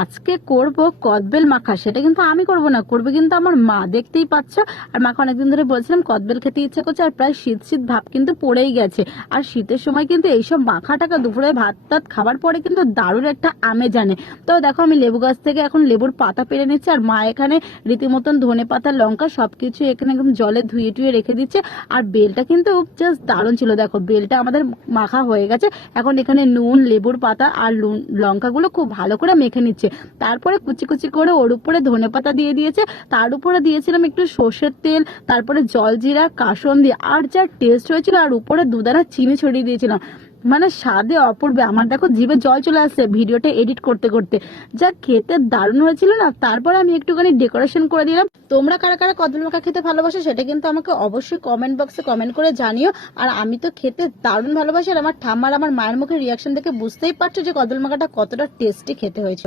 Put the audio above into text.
আজকে করব কদবেল মাখা। সেটা কিন্তু আমি করব না, করবে কিন্তু আমার মা, দেখতেই পাচ্ছ। আর মাকে অনেকদিন ধরে বলছিলাম কদবেল খেতে ইচ্ছে করছে, আর প্রায় শীত শীত ভাব কিন্তু পড়েই গেছে। আর শীতের সময় কিন্তু এইসব মাখা টাকা দুপুরে ভাত টাত খাবার পরে কিন্তু দারুণ একটা আমেজ আনে। তো দেখো আমি লেবু গাছ থেকে এখন লেবুর পাতা পেরে নিচ্ছি, আর মা এখানে রীতিমতন ধনে পাতা লঙ্কা সবকিছু এখানে একদম জলে ধুয়ে টুয়ে রেখে দিচ্ছে। আর বেলটা কিন্তু জাস্ট দারুণ ছিল। দেখো বেলটা আমাদের মাখা হয়ে গেছে। এখন এখানে নুন, লেবুর পাতা আর লঙ্কাগুলো খুব ভালো করে মেখে নিচ্ছে। তারপরে কুচি কুচি করে ওর উপরে ধনেপাতা দিয়ে দিয়েছে, তার উপরে দিয়েছিলাম একটু সর্ষের তেল, তারপরে জলজিরা, কাসন্দি, আর যা টেস্ট হয়েছিল। আর উপরে দুদানা চিনি ছড়িয়ে দিয়েছিলাম, মানে স্বাদে অপূর্ব। আমার দেখো জিভে জল চলে আসছে ভিডিওটা এডিট করতে করতে, যা খেতে দারুণ হয়েছিল না। তারপরে আমি একটুখানি ডেকোরেশন করে দিলাম। তোমরা কারা কারা কদবেল মাখা খেতে ভালোবাসো সেটা কিন্তু আমাকে অবশ্যই কমেন্ট বক্সে কমেন্ট করে জানিও। আর আমি তো খেতে দারুণ ভালোবাসি, আর আমার ঠাম্মার আমার মায়ের মুখের রিয়াকশন দেখে বুঝতেই পারছো যে কদবেল মাখাটা কতটা টেস্টি খেতে হয়েছে।